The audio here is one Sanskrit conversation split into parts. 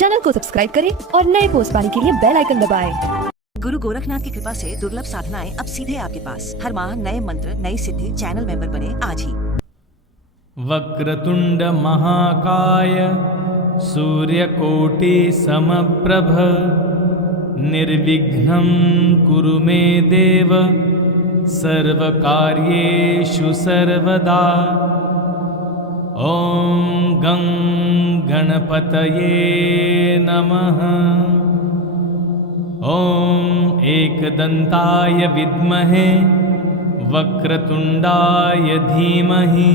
चैनल को सब्सक्राइब करें और नए पोस्ट पाने के लिए बेल आइकन दबाएं। गुरु गोरखनाथ की कृपा से दुर्लभ साधनाएं अब सीधे आपके पास। हर माह नए मंत्र, नई सिद्धि। चैनल मेंबर बने आज ही। वक्रतुंड महाकाय सूर्यकोटि समप्रभ निर्विघ्नं कुरु मे देव सर्वकार्येषु सर्वदा। ॐ गं गणपतये नमः। ॐ एकदन्ताय विद्महे वक्रतुण्डाय धीमहि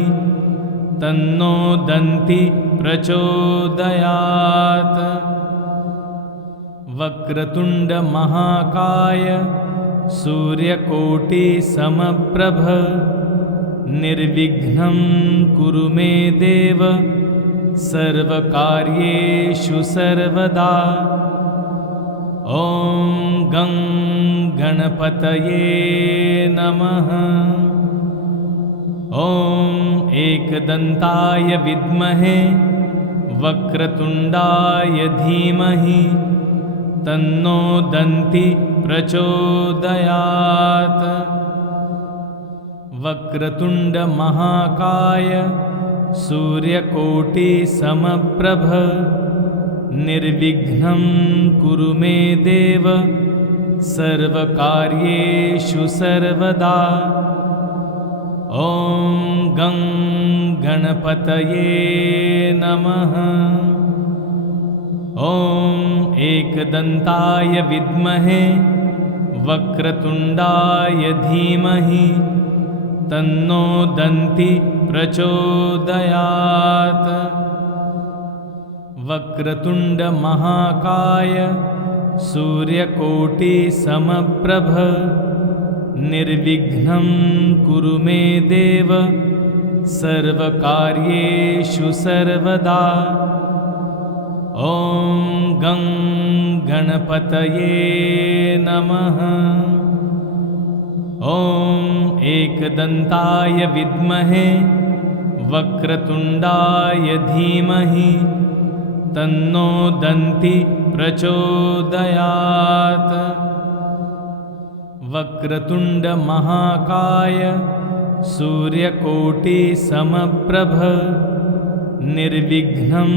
तन्नो दन्ति प्रचोदयात्। वक्रतुण्ड महाकाय सूर्यकोटि समप्रभ निर्विघ्नं कुरु मे देव सर्वकार्येषु सर्वदा। ॐ गं गणपतये नमः। ॐ एकदन्ताय विद्महे वक्रतुण्डाय धीमहि तन्नो दन्ति प्रचोदयात्। वक्रतुण्ड महाकाय सूर्यकोटि समप्रभ निर्विघ्नं कुरु मे देव सर्वकार्येषु सर्वदा। ॐ गं गणपतये नमः। ॐ एकदन्ताय विद्महे वक्रतुण्डाय धीमहि तन्नो दन्ति प्रचोदयात्। वक्रतुण्ड महाकाय सूर्यकोटि समप्रभ निर्विघ्नं कुरु मे देव सर्वकार्येषु सर्वदा। ॐ गं गणपतये नमः। ॐ एकदन्ताय विद्महे वक्रतुण्डाय धीमहि तन्नो दन्ति प्रचोदयात्। वक्रतुण्ड महाकाय सूर्यकोटि समप्रभ निर्विघ्नं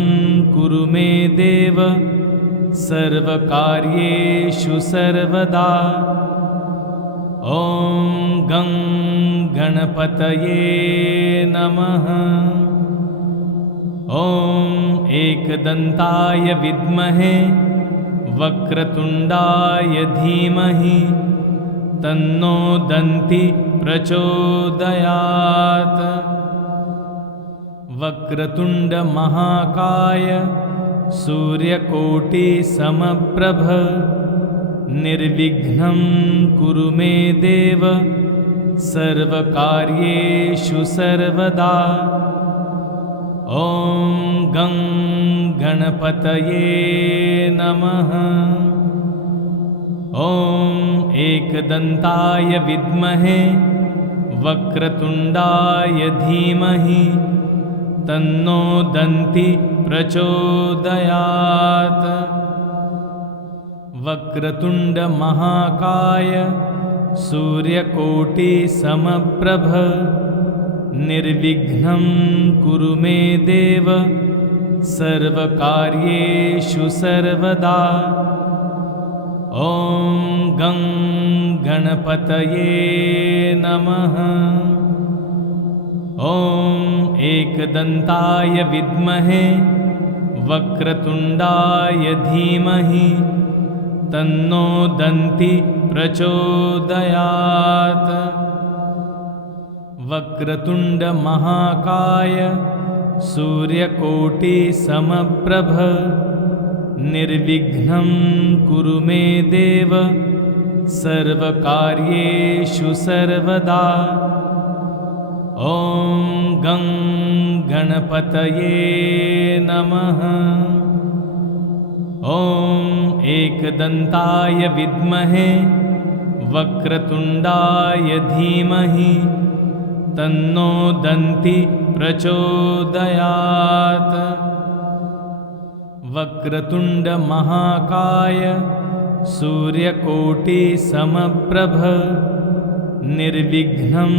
कुरु मे देव सर्वकार्येषु सर्वदा। ॐ गं गणपतये नमः। ॐ एकदन्ताय विद्महे वक्रतुण्डाय धीमहि तन्नो दन्ति प्रचोदयात्। वक्रतुण्ड महाकाय सूर्यकोटि समप्रभ निर्विघ्नं कुरु मे देव सर्वकार्येषु सर्वदा। ॐ गं गणपतये नमः। ॐ एकदन्ताय विद्महे वक्रतुण्डाय धीमहि तन्नो दन्ति प्रचोदयात्। वक्रतुण्ड महाकाय सूर्यकोटि समप्रभ निर्विघ्नं कुरु मे देव सर्वकार्येषु सर्वदा। ॐ गं गणपतये नमः। ॐ एकदन्ताय विद्महे वक्रतुण्डाय धीमहि तन्नो दन्ति प्रचोदयात्। वक्रतुण्ड महाकाय सूर्यकोटि समप्रभ निर्विघ्नं कुरु मे देव सर्वकार्येषु सर्वदा। ॐ गं गणपतये नमः। ॐ एकदन्ताय विद्महे वक्रतुण्डाय धीमहि तन्नो दन्ति प्रचोदयात्। वक्रतुंड महाकाय सूर्यकोटिसमप्रभ निर्विघ्नं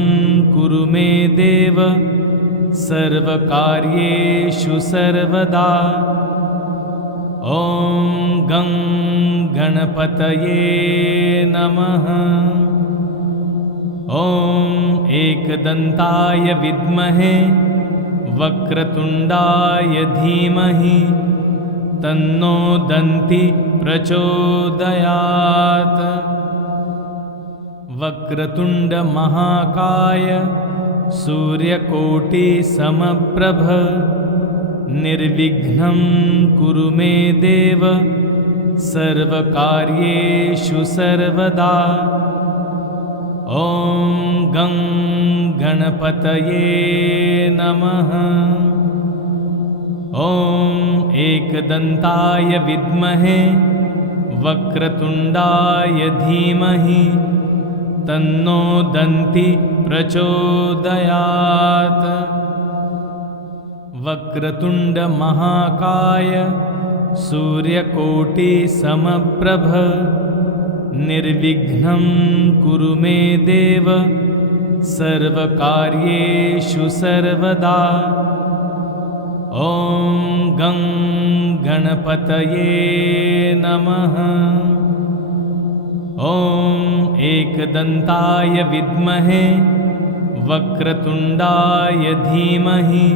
कुरु मे देव सर्वकार्येषु सर्वदा। ॐ गं गणपतये नमः। ॐ एकदन्ताय विद्महे वक्रतुण्डाय धीमहि तन्नो दन्ति प्रचोदयात्। वक्रतुण्ड महाकाय सूर्यकोटिसमप्रभ निर्विघ्नं कुरु मे देव सर्वकार्येषु सर्वदा। ॐ गं गणपतये नमः। ॐ एकदन्ताय विद्महे वक्रतुण्डाय धीमहि तन्नो दन्ति प्रचोदयात्। वक्रतुण्ड महाकाय सूर्यकोटिसमप्रभ निर्विघ्नं कुरु मे देव सर्वकार्येषु सर्वदा। ॐ गं गणपतये नमः। ॐ एकदन्ताय विद्महे वक्रतुण्डाय धीमहि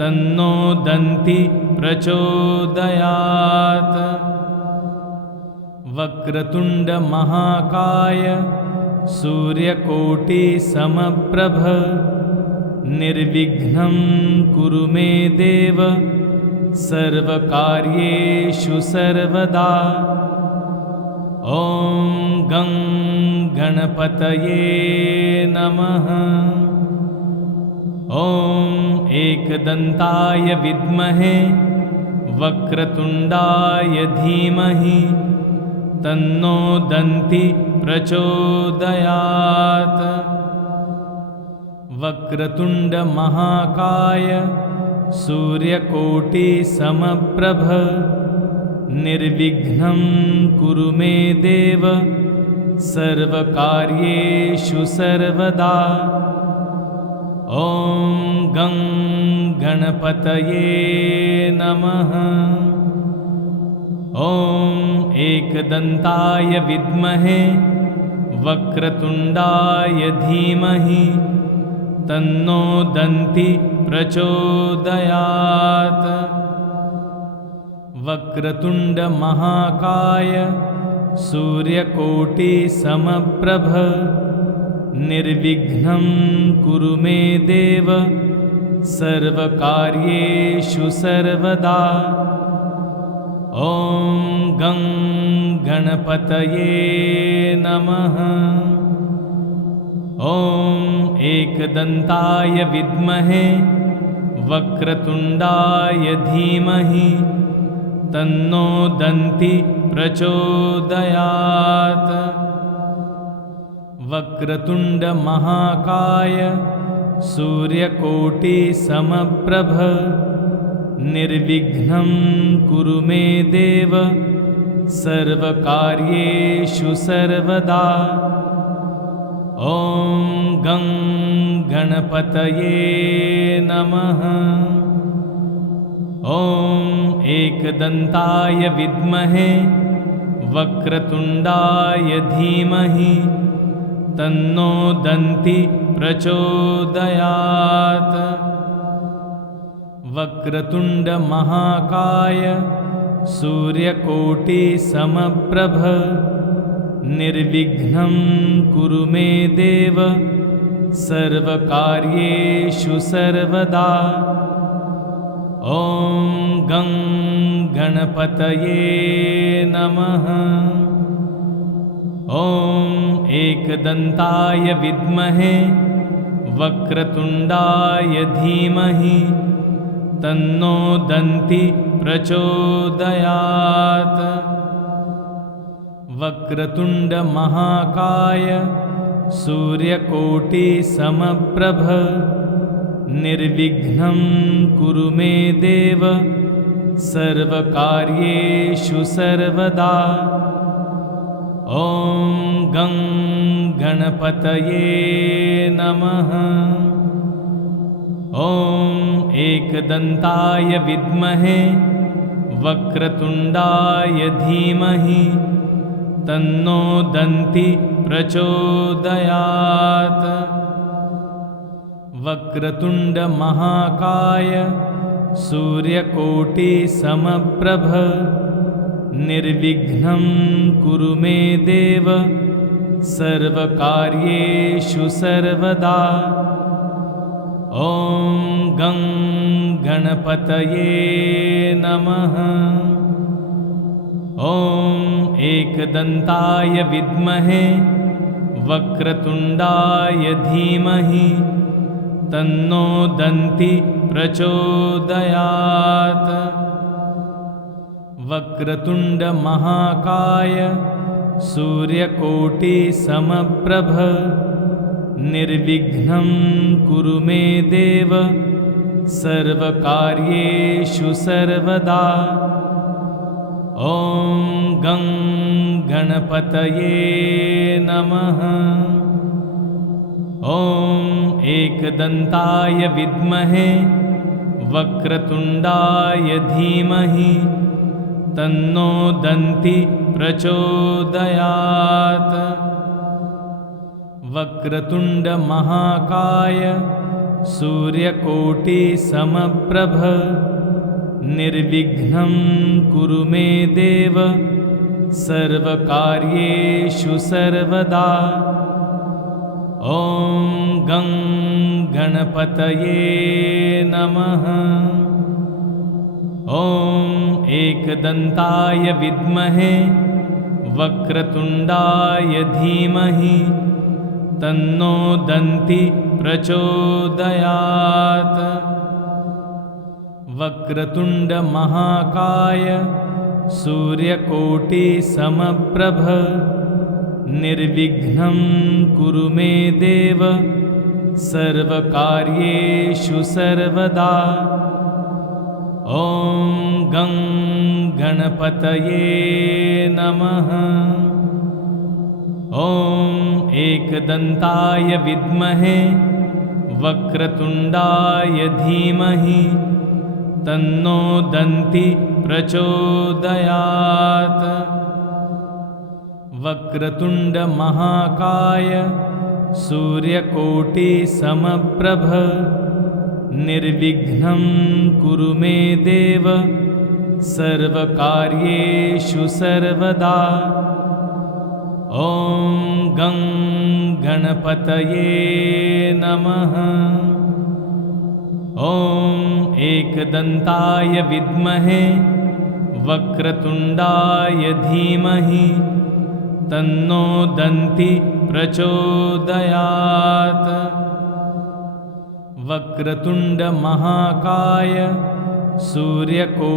तन्नो दन्ति प्रचोदयात्। वक्रतुण्ड महाकाय सूर्यकोटिसमप्रभ निर्विघ्नं कुरु मे देव सर्वकार्येषु सर्वदा। ॐ गं गणपतये नमः। ॐ एकदन्ताय विद्महे वक्रतुण्डाय धीमहि तन्नो दन्ति प्रचोदयात्। वक्रतुण्ड महाकाय सूर्यकोटिसमप्रभ निर्विघ्नं कुरु मे देव सर्वकार्येषु सर्वदा। ॐ गं गणपतये नमः। ॐ एकदन्ताय विद्महे वक्रतुण्डाय धीमहि तन्नो दन्ति प्रचोदयात्। वक्रतुण्ड महाकाय सूर्यकोटिसमप्रभ निर्विघ्नं कुरु मे देव सर्वकार्येषु सर्वदा। ॐ गं गणपतये नमः। ॐ एकदन्ताय विद्महे वक्रतुण्डाय धीमहि तन्नो दन्ति प्रचोदयात्। वक्रतुण्ड महाकाय सूर्यकोटिसमप्रभ निर्विघ्नं कुरु मे देव सर्वकार्येषु सर्वदा। ॐ गं गणपतये नमः। ॐ एकदन्ताय विद्महे वक्रतुण्डाय धीमहि तन्नो दन्ति प्रचोदयात्। वक्रतुण्ड महाकाय सूर्यकोटिसमप्रभ निर्विघ्नं कुरु मे देव सर्वकार्येषु सर्वदा। ॐ गं गणपतये नमः। ॐ एकदन्ताय विद्महे वक्रतुण्डाय धीमहि तन्नो दन्ति प्रचोदयात्। वक्रतुण्ड महाकाय सूर्यकोटिसमप्रभ निर्विघ्नं कुरु मे देव सर्वकार्येषु सर्वदा। ॐ गं गणपतये नमः। ॐ एकदन्ताय विद्महे वक्रतुण्डाय धीमहि तन्नो दन्ति प्रचोदयात्। वक्रतुण्ड महाकाय सूर्यकोटिसमप्रभ निर्विघ्नं कुरु मे देव सर्वकार्येषु सर्वदा। ॐ गं गणपतये नमः। ॐ एकदन्ताय विद्महे वक्रतुण्डाय धीमहि तन्नो दन्ति प्रचोदयात्। वक्रतुण्ड महाकाय सूर्यकोटिसमप्रभ निर्विघ्नं कुरु मे देव सर्वकार्येषु सर्वदा। ॐ गं गणपतये नमः। ॐ एकदन्ताय विद्महे वक्रतुण्डाय धीमहि तन्नो दन्ति प्रचोदयात्। वक्रतुण्ड महाकाय सूर्यकोटिसमप्रभ निर्विघ्नं कुरु मे देव सर्वकार्येषु सर्वदा। ॐ गं गणपतये नमः। ॐ एकदन्ताय विद्महे वक्रतुण्डाय धीमहि तन्नो दन्ति प्रचोदयात्। वक्रतुण्ड महाकाय सूर्यकोटिसमप्रभ निर्विघ्नं कुरु मे देव सर्वकार्येषु सर्वदा। ॐ गं गणपतये नमः। ॐ एकदन्ताय विद्महे वक्रतुण्डाय धीमहि तन्नो दन्ति प्रचोदयात्। वक्रतुण्ड महाकाय सूर्यकोटिसमप्रभ निर्विघ्नं कुरु मे देव सर्वकार्येषु सर्वदा। ॐ गं गणपतये नमः। ॐ एकदन्ताय विद्महे वक्रतुण्डाय धीमहि तन्नो दन्ति प्रचोदयात्। वक्रतुण्ड महाकाय सूर्यकोटिसमप्रभ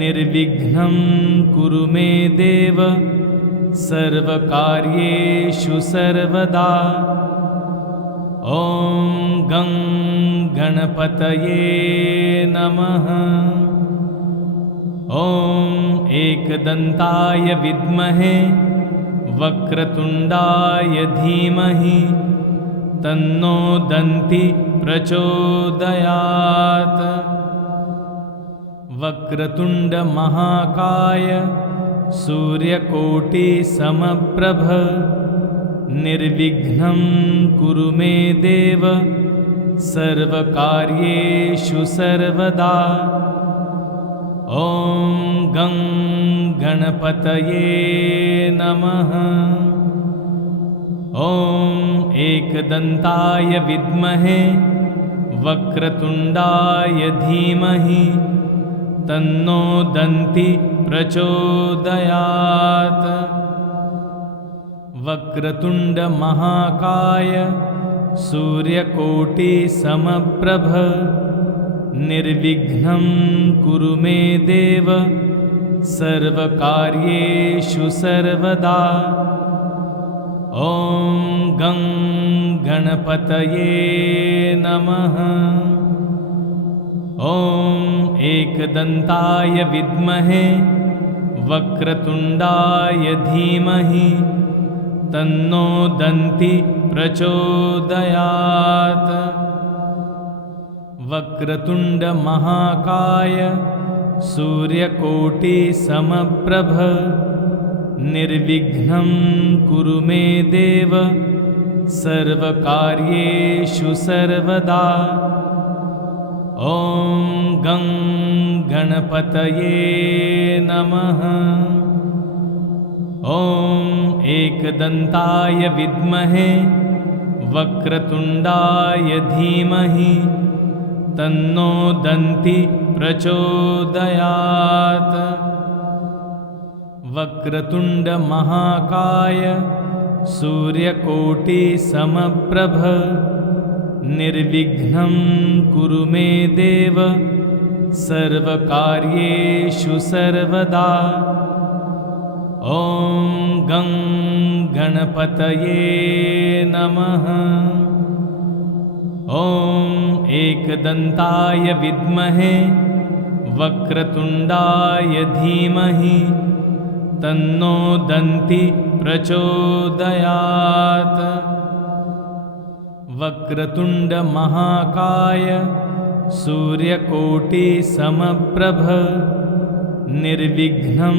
निर्विघ्नं कुरु मे देव सर्वकार्येषु सर्वदा। ॐ गं गणपतये नमः। ॐ एकदन्ताय विद्महे वक्रतुण्डाय धीमहि तन्नो दन्ति प्रचोदयात्। वक्रतुण्ड महाकाय सूर्यकोटिसमप्रभ निर्विघ्नं कुरु मे देव सर्वकार्येषु सर्वदा। ॐ गं गणपतये नमः। ॐ एकदन्ताय विद्महे वक्रतुण्डाय धीमहि तन्नो दन्ति प्रचोदयात्। वक्रतुण्ड महाकाय सूर्यकोटिसमप्रभ निर्विघ्नं कुरु मे देव सर्वकार्येषु सर्वदा। ॐ गं गणपतये नमः। ॐ एकदन्ताय विद्महे वक्रतुण्डाय धीमहि तन्नो दन्ति प्रचोदयात्। वक्रतुण्डमहाकाय सूर्यकोटिसमप्रभ निर्विघ्नं कुरु मे देव सर्वकार्येषु सर्वदा। ॐ गं गणपतये नमः। ॐ एकदन्ताय विद्महे वक्रतुण्डाय धीमहि तन्नो दन्ति प्रचोदयात्। वक्रतुण्डमहाकाय सूर्यकोटिसमप्रभ निर्विघ्नं कुरु मे देव सर्वकार्येषु सर्वदा। ॐ गं गणपतये नमः। ॐ एकदन्ताय विद्महे वक्रतुण्डाय धीमहि तन्नो दन्ति प्रचोदयात्। वक्रतुण्डमहाकाय सूर्यकोटिसमप्रभ निर्विघ्नं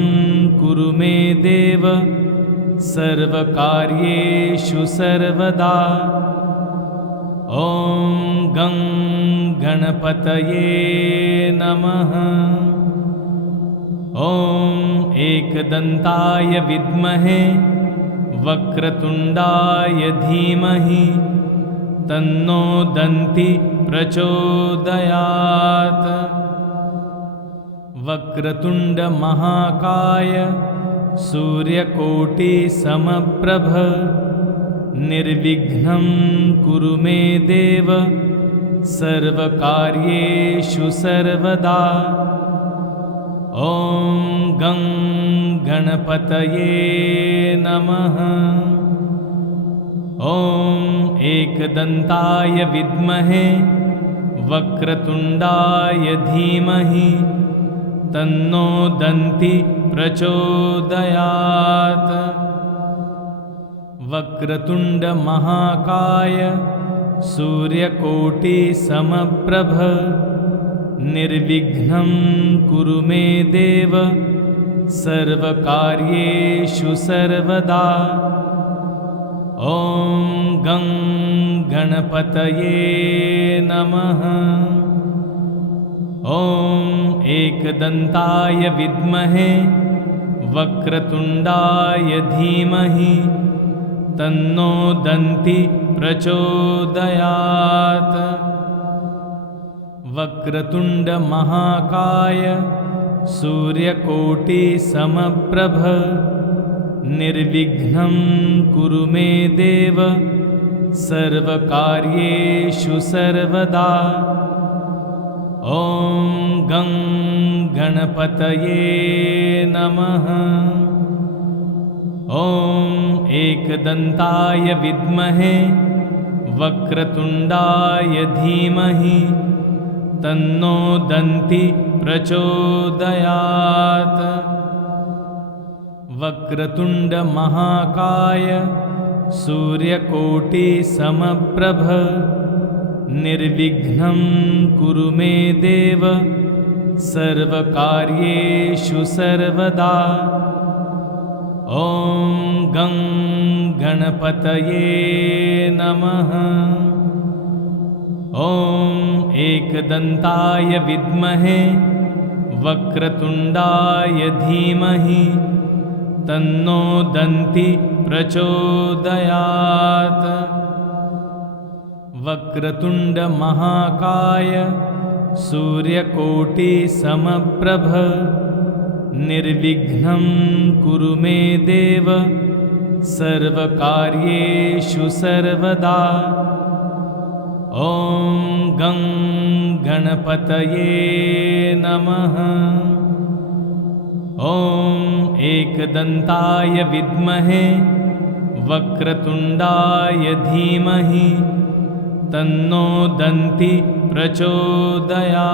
कुरु मे देव सर्वकार्येषु सर्वदा। ॐ गं गणपतये नमः। ॐ एकदन्ताय विद्महे वक्रतुण्डाय धीमहि तन्नो दन्ति प्रचोदयात्। वक्रतुण्डमहाकाय सूर्यकोटिसमप्रभ निर्विघ्नं कुरु मे देव सर्वकार्येषु सर्वदा। ॐ गं गणपतये नमः। ॐ एकदन्ताय विद्महे वक्रतुण्डाय धीमहि तन्नो दन्ति प्रचोदयात्। वक्रतुण्डमहाकाय सूर्यकोटिसमप्रभ निर्विघ्नं कुरु मे देव सर्वकार्येषु सर्वदा। ॐ गं गणपतये नमः। ॐ एकदन्ताय विद्महे वक्रतुण्डाय धीमहि तन्नो दन्ति प्रचोदयात्। वक्रतुण्डमहाकाय सूर्यकोटिसमप्रभ निर्विघ्नं कुरु मे देव सर्वकार्येषु सर्वदा। ॐ गं गणपतये नमः। ॐ एकदन्ताय विद्महे वक्रतुण्डाय धीमहि तन्नो दन्ति प्रचोदयात्। वक्रतुण्डमहाकाय सूर्यकोटिसमप्रभ निर्विघ्नं कुरु मे देव सर्वकार्येषु सर्वदा। ॐ गं गणपतये नमः। ॐ एकदन्ताय विद्महे वक्रतुण्डाय धीमहि तन्नो दन्ति प्रचोदयात्। वक्रतुण्डमहाकाय सूर्यकोटिसमप्रभ निर्विघ्नं कुरु मे देव सर्वकार्येषु सर्वदा। ॐ गं गणपतये नमः। ॐ एकदन्ताय विद्महे वक्रतुण्डाय धीमहि तन्नो दन्ति प्रचोदयात्।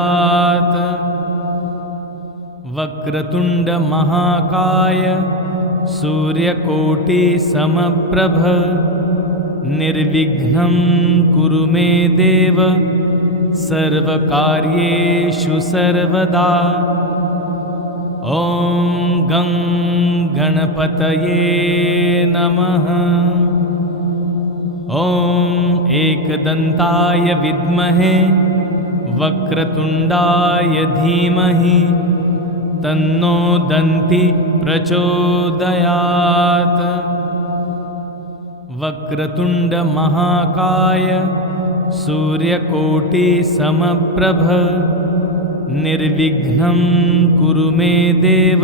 वक्रतुण्ड महाकाय सूर्यकोटिसमप्रभ निर्विघ्नं कुरु मे देव सर्वकार्येषु सर्वदा। ॐ गं गणपतये नमः। ॐ एकदन्ताय विद्महे वक्रतुण्डाय धीमहि तन्नो दन्ति प्रचोदयात्। वक्रतुण्ड महाकाय सूर्यकोटिसमप्रभ निर्विघ्नं कुरु मे देव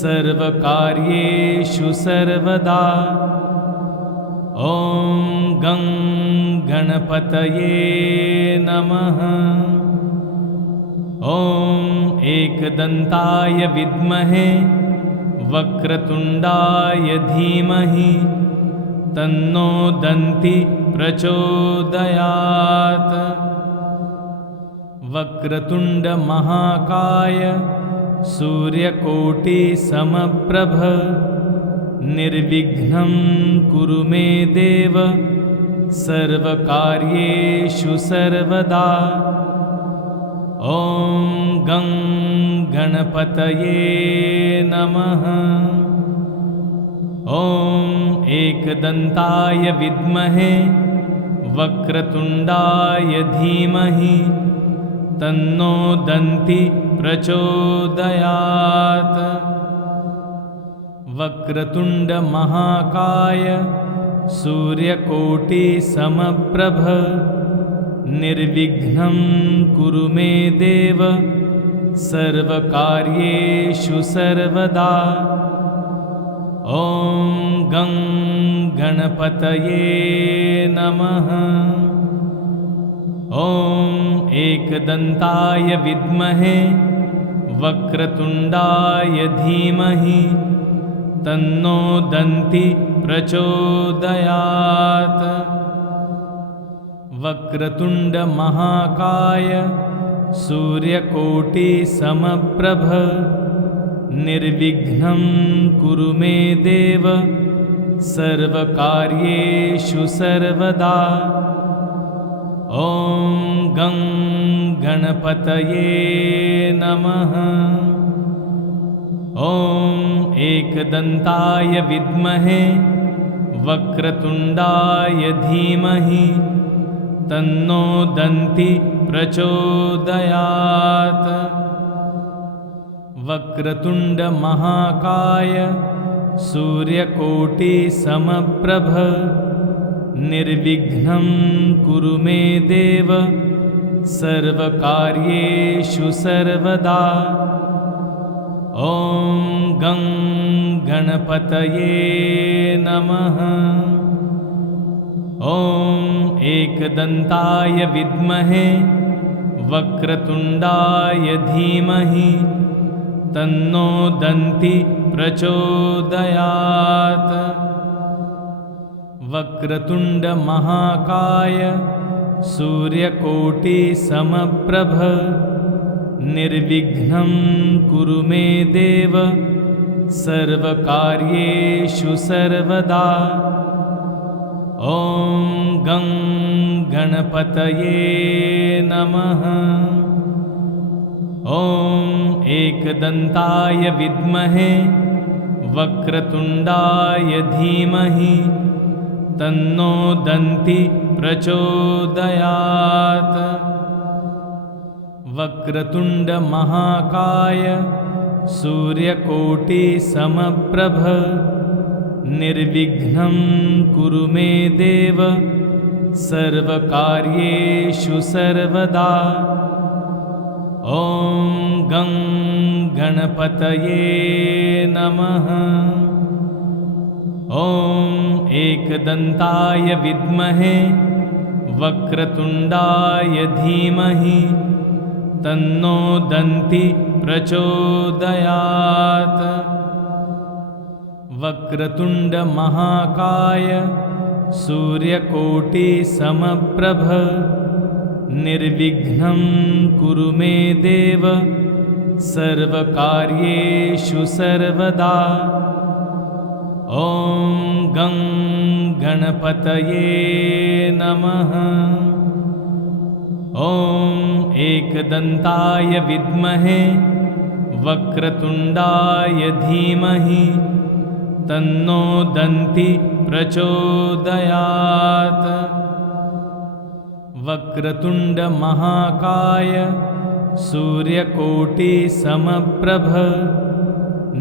सर्वकार्येषु सर्वदा। ॐ गं गणपतये नमः। ॐ एकदन्ताय विद्महे वक्रतुण्डाय धीमहि तन्नो दन्ति प्रचोदयात्। वक्रतुण्ड महाकाय सूर्यकोटिसमप्रभ निर्विघ्नं कुरु मे देव सर्वकार्येषु सर्वदा। ॐ गं गणपतये नमः। ॐ एकदन्ताय विद्महे वक्रतुण्डाय धीमहि तन्नो दन्ति प्रचोदयात्। वक्रतुण्ड महाकाय सूर्यकोटिसमप्रभ निर्विघ्नं कुरु मे देव सर्वकार्येषु सर्वदा। ॐ गं गणपतये नमः। ॐ एकदन्ताय विद्महे वक्रतुण्डाय धीमहि तन्नो दन्ति प्रचोदयात्। वक्रतुण्ड महाकाय सूर्यकोटिसमप्रभ निर्विघ्नं कुरु मे देव सर्वकार्येषु सर्वदा। ॐ गं गणपतये नमः। ॐ एकदन्ताय विद्महे वक्रतुण्डाय धीमहि तन्नो दन्ति प्रचोदयात्। वक्रतुण्ड महाकाय सूर्यकोटिसमप्रभ निर्विघ्नं कुरु मे देव सर्वकार्येषु सर्वदा। ॐ गं गणपतये नमः। ॐ एकदन्ताय विद्महे वक्रतुण्डाय धीमहि तन्नो दन्ति प्रचोदयात्। वक्रतुण्ड महाकाय सूर्यकोटिसमप्रभ निर्विघ्नं कुरु मे देव सर्वकार्येषु सर्वदा। ॐ गं गणपतये नमः। ॐ एकदन्ताय विद्महे वक्रतुण्डाय धीमहि तन्नो दन्ति प्रचोदयात्। वक्रतुण्ड महाकाय सूर्यकोटिसमप्रभ निर्विघ्नं कुरु मे देव सर्वकार्येषु सर्वदा। ॐ गं गणपतये नमः। ॐ एकदन्ताय विद्महे वक्रतुण्डाय धीमहि तन्नो दन्ति प्रचोदयात्। वक्रतुण्ड महाकाय सूर्यकोटिसमप्रभ निर्विघ्नं कुरु मे देव सर्वकार्येषु सर्वदा। ॐ गं गणपतये नमः। ॐ एकदन्ताय विद्महे वक्रतुण्डाय धीमहि तन्नो दन्ति प्रचोदयात्। वक्रतुण्ड महाकाय सूर्यकोटिसमप्रभ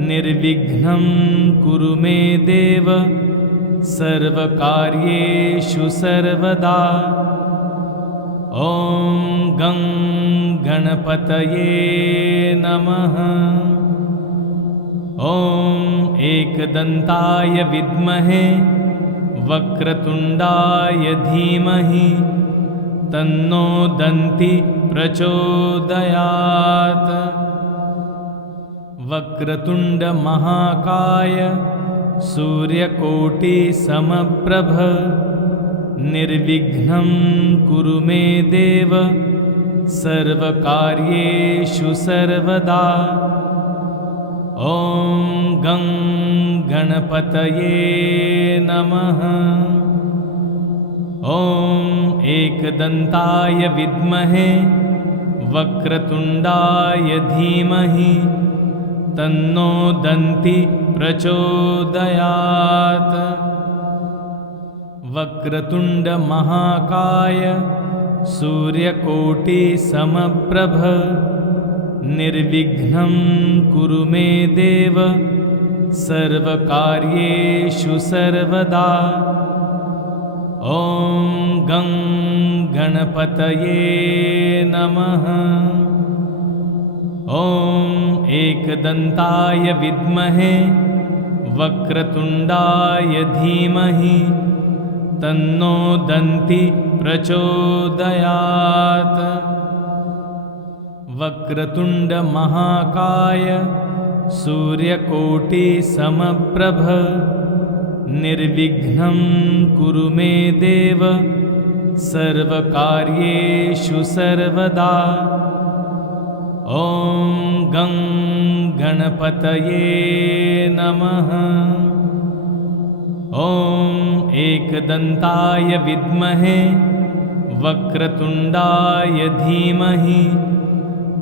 निर्विघ्नं कुरु मे देव सर्वकार्येषु सर्वदा। ॐ गं गणपतये नमः। ॐ एकदन्ताय विद्महे वक्रतुण्डाय धीमहि तन्नो दन्ति प्रचोदयात्। वक्रतुण्ड महाकाय सूर्यकोटिसमप्रभ निर्विघ्नं कुरु मे देव सर्वकार्येषु सर्वदा। ॐ गं गणपतये नमः। ॐ एकदन्ताय विद्महे वक्रतुण्डाय धीमहि तन्नो दन्ति प्रचोदयात्। वक्रतुण्ड महाकाय सूर्यकोटिसमप्रभ निर्विघ्नं कुरु मे देव सर्वकार्येषु सर्वदा। ॐ गं गणपतये नमः। ॐ एकदन्ताय विद्महे वक्रतुण्डाय धीमहि तन्नो दन्ति प्रचोदयात्। वक्रतुण्ड महाकाय सूर्यकोटिसमप्रभ निर्विघ्नं कुरु मे देव सर्वकार्येषु सर्वदा। ॐ गं गणपतये नमः। ॐ एकदन्ताय विद्महे वक्रतुण्डाय धीमहि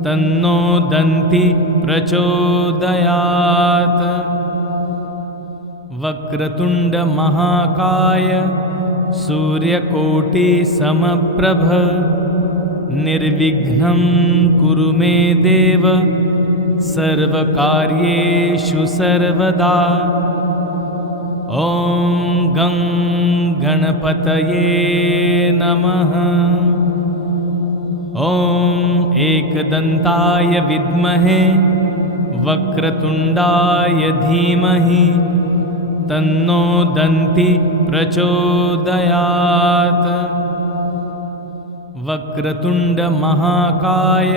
तन्नो दन्ति प्रचोदयात्। वक्रतुण्ड महाकाय सूर्यकोटिसमप्रभ निर्विघ्नं कुरु मे देव सर्वकार्येषु सर्वदा। ॐ गं गणपतये नमः। ॐ एकदन्ताय विद्महे वक्रतुण्डाय धीमहि तन्नो दन्ति प्रचोदयात्। वक्रतुण्ड महाकाय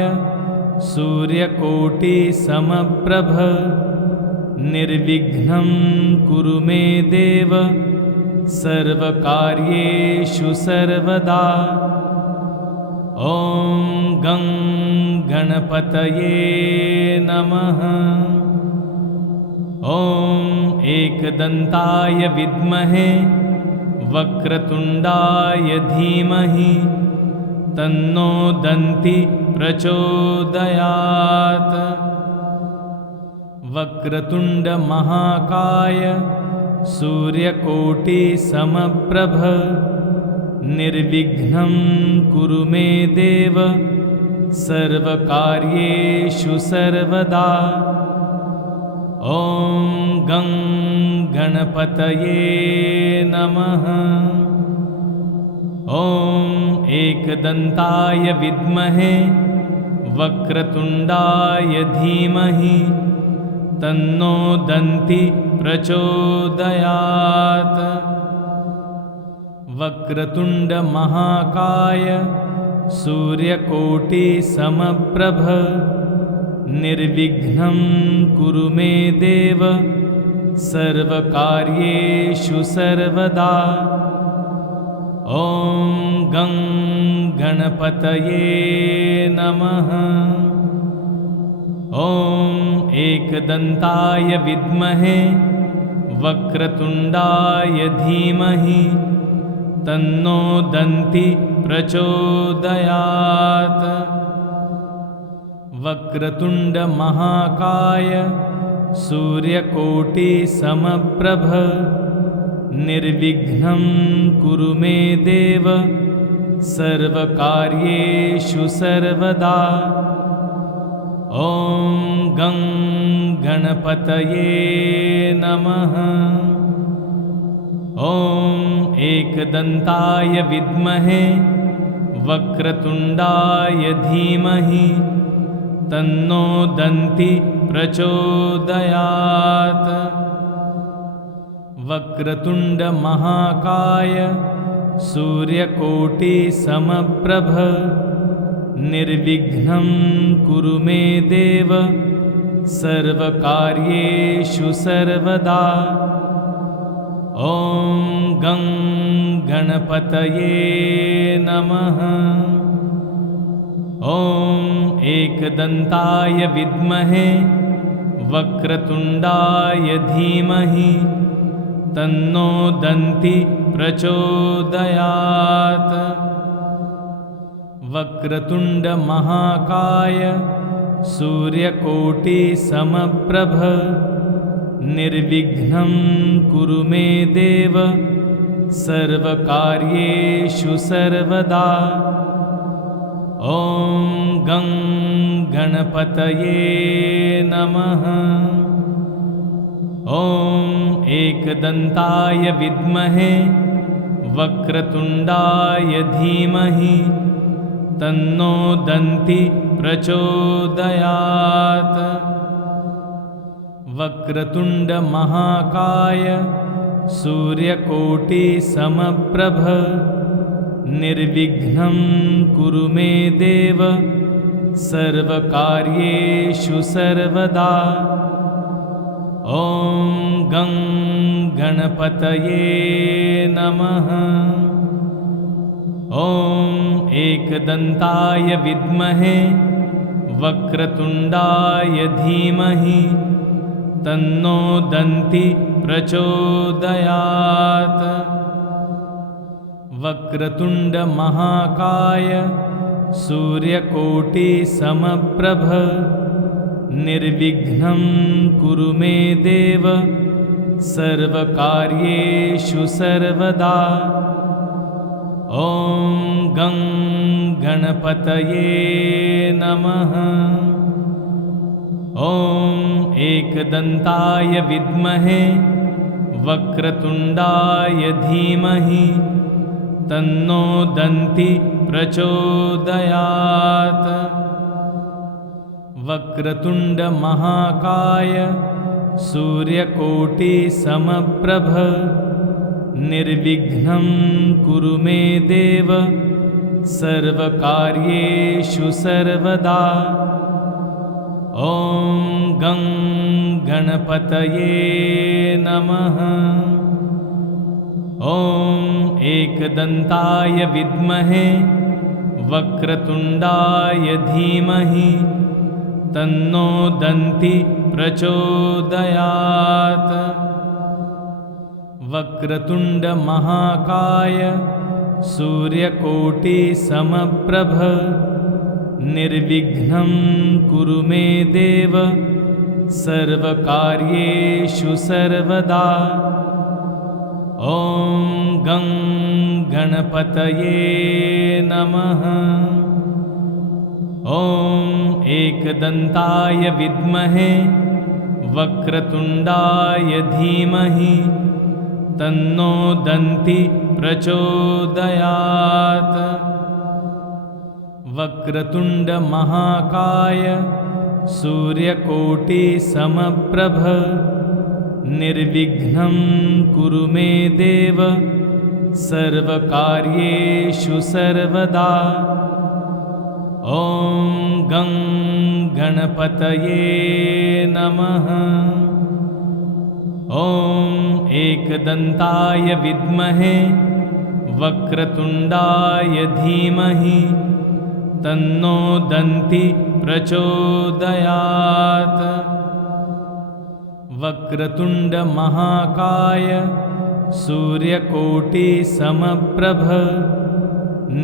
सूर्यकोटिसमप्रभ निर्विघ्नं कुरु मे देव सर्वकार्येषु सर्वदा। ॐ गं गणपतये नमः। ॐ एकदन्ताय विद्महे वक्रतुण्डाय धीमहि तन्नो दन्ति प्रचोदयात्। वक्रतुण्ड महाकाय सूर्यकोटिसमप्रभ निर्विघ्नं कुरु मे देव सर्वकार्येषु सर्वदा। ॐ गं गणपतये नमः। ॐ एकदन्ताय विद्महे वक्रतुण्डाय धीमहि तन्नो दन्ति प्रचोदयात्। वक्रतुण्ड महाकाय सूर्यकोटिसमप्रभ निर्विघ्नं कुरु मे देव सर्वकार्येषु सर्वदा। ॐ गं गणपतये नमः। ॐ एकदन्ताय विद्महे वक्रतुण्डाय धीमहि तन्नो दन्ति प्रचोदयात्। वक्रतुण्डमहाकाय सूर्यकोटिसमप्रभ निर्विघ्नं कुरु मे देव सर्वकार्येषु सर्वदा। ॐ गं गणपतये नमः। ॐ एकदन्ताय विद्महे वक्रतुण्डाय धीमहि तन्नो दन्ति प्रचोदयात्। वक्रतुण्डमहाकाय सूर्यकोटिसमप्रभ निर्विघ्नं कुरु मे देव सर्वकार्येषु सर्वदा। ॐ गं गणपतये नमः। ॐ एकदन्ताय विद्महे वक्रतुण्डाय धीमहि तन्नो दन्ति प्रचोदयात्। वक्रतुण्डमहाकाय सूर्यकोटिसमप्रभ निर्विघ्नं कुरु मे देव सर्वकार्येषु सर्वदा। ॐ गं गणपतये नमः। ॐ एकदन्ताय विद्महे वक्रतुण्डाय धीमहि तन्नो दन्ति प्रचोदयात्। वक्रतुण्डमहाकाय सूर्यकोटिसमप्रभ निर्विघ्नं कुरु मे देव सर्वकार्येषु सर्वदा। ॐ गं गणपतये नमः। ॐ एकदन्ताय विद्महे वक्रतुण्डाय धीमहि तन्नो दन्ति प्रचोदयात्। वक्रतुण्डमहाकाय सूर्यकोटिसमप्रभ निर्विघ्नं कुरु मे देव सर्वकार्येषु सर्वदा। ॐ गं गणपतये नमः। ॐ एकदन्ताय विद्महे वक्रतुण्डाय धीमहि तन्नो दन्ति प्रचोदयात्। वक्रतुण्डमहाकाय सूर्यकोटिसमप्रभ निर्विघ्नं कुरु मे देव सर्वकार्येषु सर्वदा। ॐ गं गणपतये नमः। ॐ एकदन्ताय विद्महे वक्रतुण्डाय धीमहि तन्नो दन्ति प्रचोदयात्। वक्रतुण्डमहाकाय सूर्यकोटिसमप्रभ निर्विघ्नं कुरु मे देव सर्वकार्येषु सर्वदा। ॐ गं गणपतये नमः। ॐ एकदन्ताय विद्महे वक्रतुण्डाय धीमहि तन्नो दन्ति प्रचोदयात्। वक्रतुण्डमहाकाय सूर्यकोटिसमप्रभ निर्विघ्नं कुरु मे देव सर्वकार्येषु सर्वदा। ॐ गं गणपतये नमः। ॐ एकदन्ताय विद्महे वक्रतुण्डाय धीमहि तन्नो दन्ति प्रचोदयात्। वक्रतुण्डमहाकाय सूर्यकोटिसमप्रभ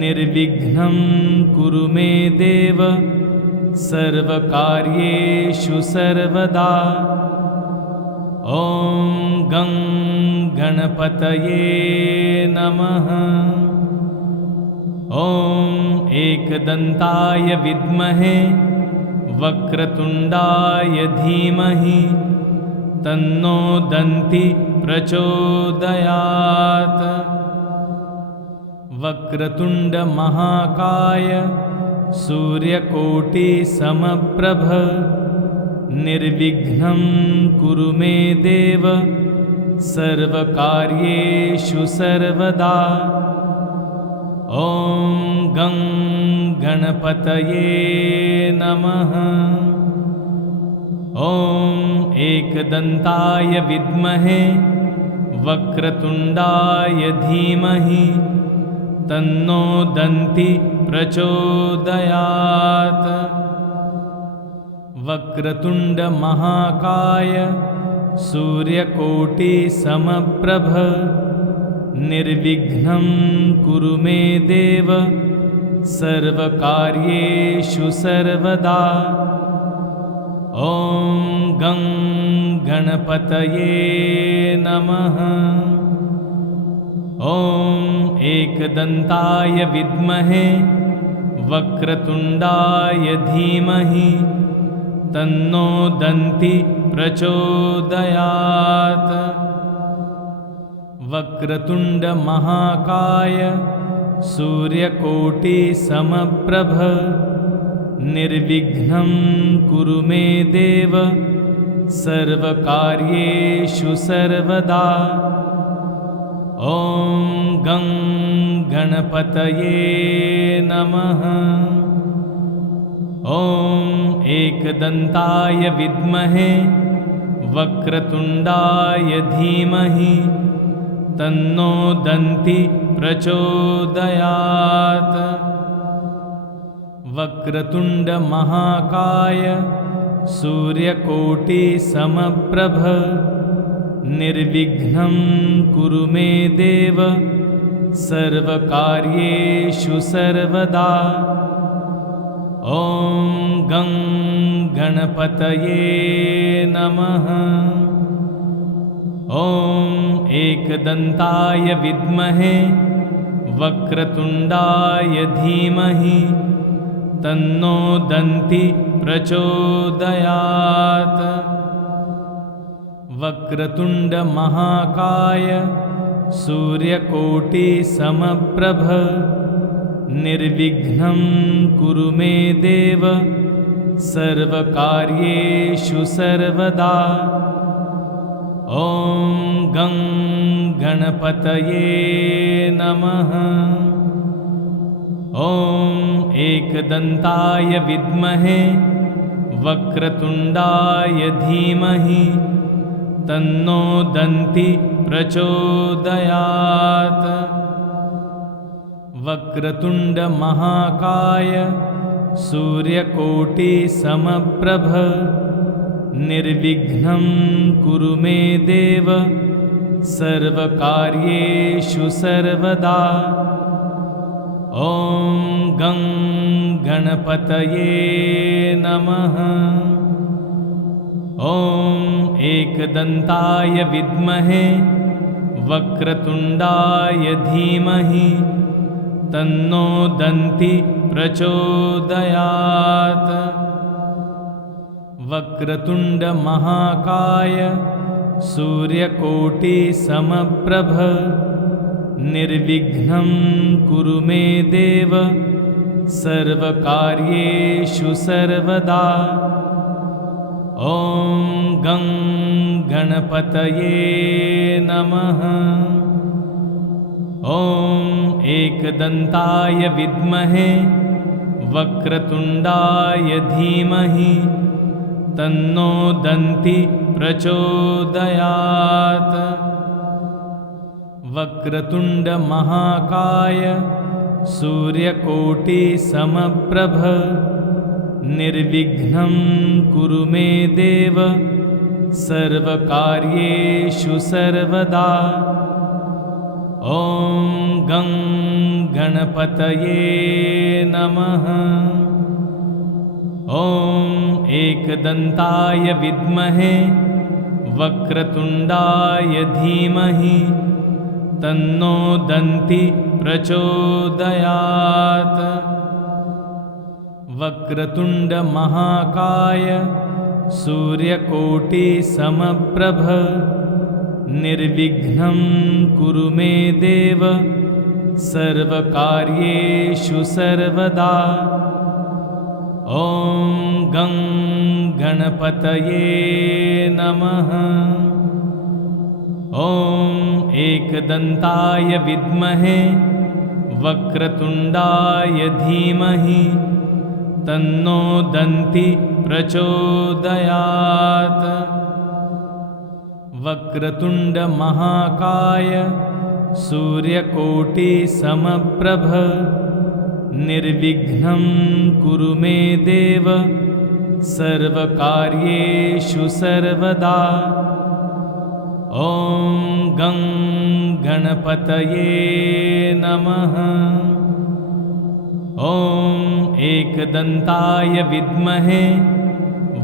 निर्विघ्नं कुरु मे देव सर्वकार्येषु सर्वदा। ॐ गं गणपतये नमः। ॐ एकदन्ताय विद्महे वक्रतुण्डाय धीमहि तन्नो दन्ति प्रचोदयात्। वक्रतुण्डमहाकाय सूर्यकोटिसमप्रभ निर्विघ्नं कुरु मे देव सर्वकार्येषु सर्वदा। ॐ गं गणपतये नमः। ॐ एकदन्ताय विद्महे वक्रतुण्डाय धीमहि तन्नो दन्ति प्रचोदयात्। वक्रतुण्डमहाकाय सूर्यकोटिसमप्रभ निर्विघ्नं कुरु मे देव सर्वकार्येषु सर्वदा। ॐ गं गणपतये नमः। ॐ एकदन्ताय विद्महे वक्रतुण्डाय धीमहि तन्नो दन्ति प्रचोदयात्। वक्रतुण्डमहाकाय सूर्यकोटिसमप्रभ निर्विघ्नं कुरु मे देव सर्वकार्येषु सर्वदा। ॐ गं गणपतये नमः। ॐ एकदन्ताय विद्महे वक्रतुण्डाय धीमहि तन्नो दन्ति प्रचोदयात्। वक्रतुण्डमहाकाय सूर्यकोटिसमप्रभ निर्विघ्नं कुरु मे देव सर्वकार्येषु सर्वदा। ॐ गं गणपतये नमः। ॐ एकदन्ताय विद्महे वक्रतुण्डाय धीमहि तन्नो दन्ति प्रचोदयात्। वक्रतुण्डमहाकाय सूर्यकोटिसमप्रभ निर्विघ्नं कुरु मे देव सर्वकार्येषु सर्वदा। ॐ गं गणपतये नमः। ॐ एकदन्ताय विद्महे वक्रतुण्डाय धीमहि तन्नो दन्ति प्रचोदयात्। वक्रतुण्डमहाकाय सूर्यकोटिसमप्रभ निर्विघ्नं कुरु मे देव सर्वकार्येषु सर्वदा। ॐ गं गणपतये नमः। ॐ एकदन्ताय विद्महे वक्रतुण्डाय धीमहि तन्नो दन्ति प्रचोदयात्। वक्रतुण्डमहाकाय सूर्यकोटिसमप्रभ निर्विघ्नं कुरु मे देव सर्वकार्येषु सर्वदा। ॐ गं गणपतये नमः। ॐ एकदन्ताय विद्महे वक्रतुण्डाय धीमहि तन्नो दन्ति प्रचोदयात्। वक्रतुंड महाकाय सूर्यकोटि समप्रभ निर्विघ्नं कुरु मे देव सर्वकार्येषु सर्वदा। ॐ गं गणपतये नमः। ॐ एकदन्ताय विद्महे वक्रतुण्डाय धीमहि तन्नो दन्ति प्रचोदयात्। वक्रतुण्ड महाकाय सूर्यकोटि समप्रभ निर्विघ्नं कुरु मे देव सर्वकार्येषु सर्वदा। ॐ गं गणपतये नमः। ॐ एकदन्ताय विद्महे वक्रतुण्डाय धीमहि तन्नो दन्ति प्रचोदयात्। वक्रतुण्ड महाकाय सूर्यकोटि समप्रभ निर्विघ्नं कुरु मे देव सर्वकार्येषु सर्वदा। ॐ गं गणपतये नमः। ॐ एकदन्ताय विद्महे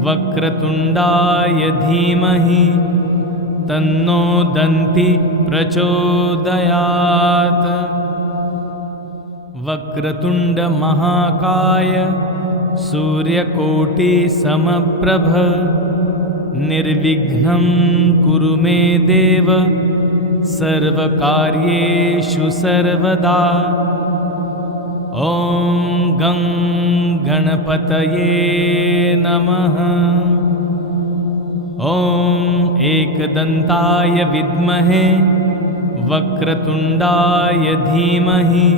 वक्रतुण्डाय धीमहि तन्नो दन्ति प्रचोदयात्। वक्रतुण्ड महाकाय सूर्यकोटि समप्रभ निर्विघ्नं कुरु मे देव सर्वकार्येषु सर्वदा। ॐ गं गणपतये नमः। ॐ एकदन्ताय विद्महे वक्रतुण्डाय धीमहि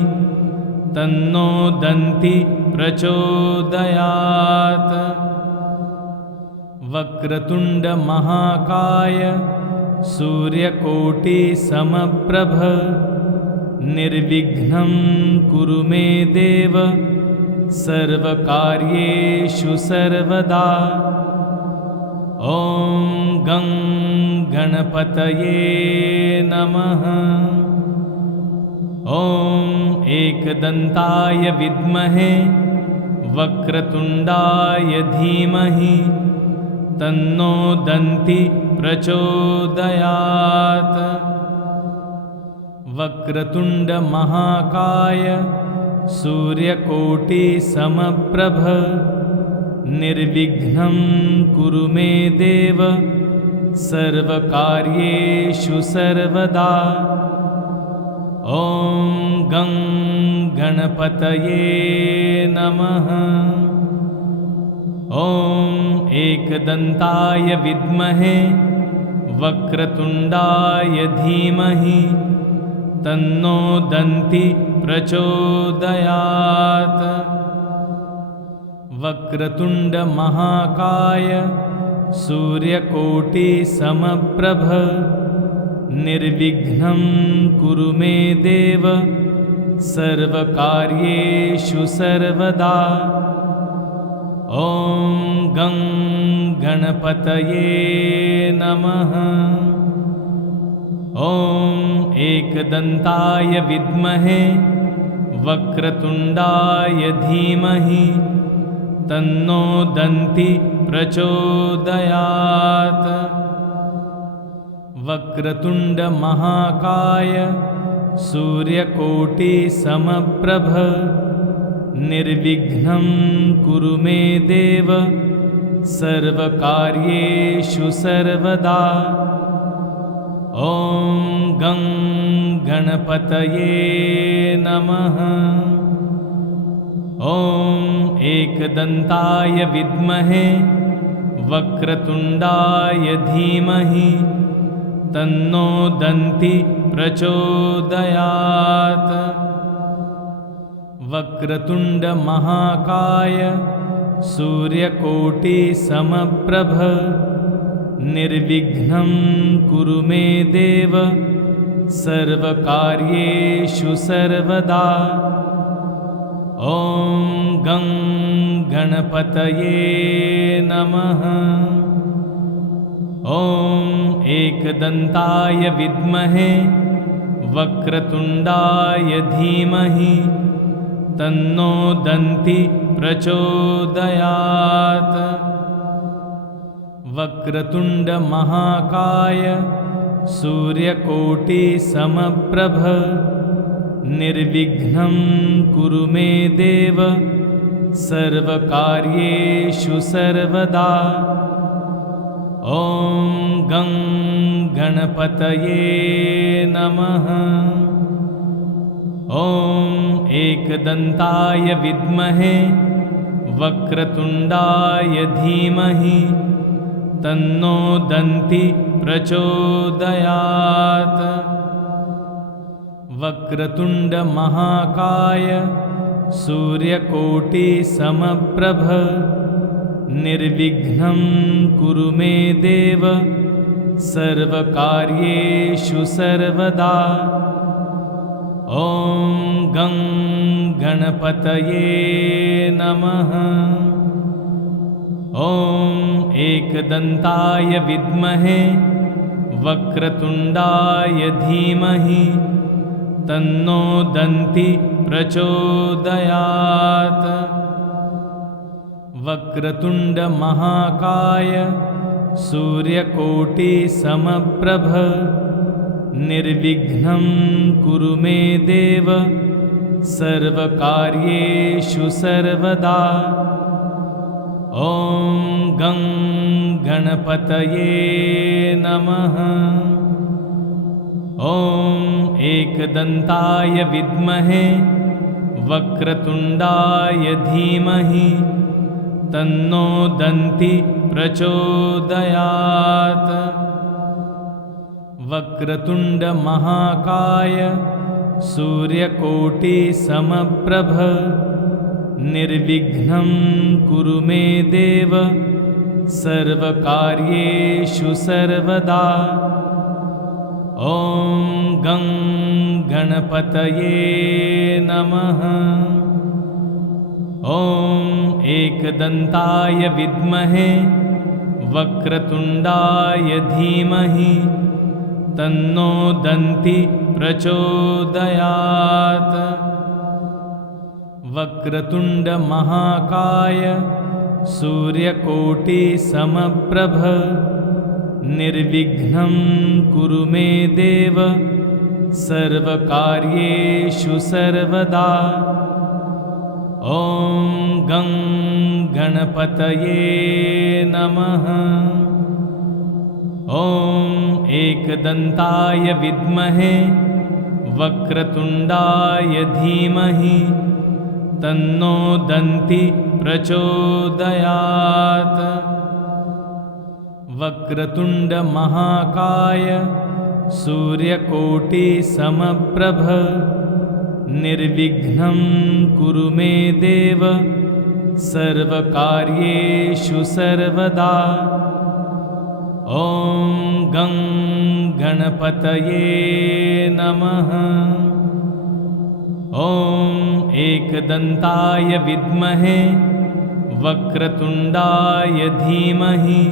तन्नो दन्ति प्रचोदयात्। वक्रतुण्ड महाकाय सूर्यकोटि समप्रभ निर्विघ्नं कुरु मे देव सर्वकार्येषु सर्वदा। ॐ गं गणपतये नमः। ॐ एकदन्ताय विद्महे वक्रतुण्डाय धीमहि तन्नो दन्ति प्रचोदयात्। वक्रतुण्ड महाकाय सूर्यकोटि समप्रभ निर्विघ्नं कुरु मे देव सर्वकार्येषु सर्वदा। ॐ गं गणपतये नमः। ॐ एकदन्ताय विद्महे वक्रतुण्डाय धीमहि तन्नो दन्ति प्रचोदयात्। वक्रतुण्ड महाकाय सूर्यकोटि समप्रभ निर्विघ्नं कुरु मे देव सर्वकार्येषु सर्वदा। ॐ गं गणपतये नमः। ॐ एकदन्ताय विद्महे वक्रतुण्डाय धीमहि तन्नो दन्ति प्रचोदयात्। वक्रतुण्ड महाकाय सूर्यकोटि समप्रभ निर्विघ्नं कुरु मे देव सर्वकार्येषु सर्वदा। ॐ गं गणपतये नमः। ॐ एकदन्ताय विद्महे वक्रतुण्डाय धीमहि तन्नो दन्ति प्रचोदयात्। वक्रतुण्ड महाकाय सूर्यकोटि समप्रभ निर्विघ्नं कुरु मे देव सर्वकार्येषु सर्वदा। ॐ गं गणपतये नमः। ॐ एकदन्ताय विद्महे वक्रतुण्डाय धीमहि तन्नो दन्ति प्रचोदयात्। वक्रतुण्ड महाकाय सूर्यकोटिसमप्रभ निर्विघ्नं कुरु मे देव सर्वकार्येषु सर्वदा। ॐ गं गणपतये नमः। ॐ एकदन्ताय विद्महे वक्रतुण्डाय धीमहि तन्नो दन्ति प्रचोदयात्। वक्रतुण्ड महाकाय सूर्यकोटिसमप्रभ निर्विघ्नं कुरु मे देव सर्वकार्येषु सर्वदा। ॐ गं गणपतये नमः। ॐ एकदन्ताय विद्महे वक्रतुण्डाय धीमहि तन्नो दन्ति प्रचोदयात्। वक्रतुण्ड महाकाय सूर्यकोटिसमप्रभ निर्विघ्नं कुरु मे देव सर्वकार्येषु सर्वदा। ॐ गं गणपतये नमः। ॐ एकदन्ताय विद्महे वक्रतुण्डाय धीमहि तन्नो दन्ति प्रचोदयात्। वक्रतुण्ड महाकाय सूर्यकोटिसमप्रभ निर्विघ्नं कुरु मे देव सर्वकार्येषु सर्वदा। ॐ गं गणपतये नमः। ॐ एकदन्ताय विद्महे वक्रतुण्डाय धीमहि तन्नो दन्ति प्रचोदयात्। वक्रतुण्ड महाकाय सूर्यकोटिसमप्रभ निर्विघ्नं कुरु मे देव सर्वकार्येषु सर्वदा। ॐ गं गणपतये नमः। ॐ एकदन्ताय विद्महे वक्रतुण्डाय धीमहि तन्नो दन्ति प्रचोदयात्। वक्रतुण्ड महाकाय सूर्यकोटिसमप्रभ निर्विघ्नं कुरु मे देव सर्वकार्येषु सर्वदा। ॐ गं गणपतये नमः। ॐ एकदन्ताय विद्महे वक्रतुण्डाय धीमहि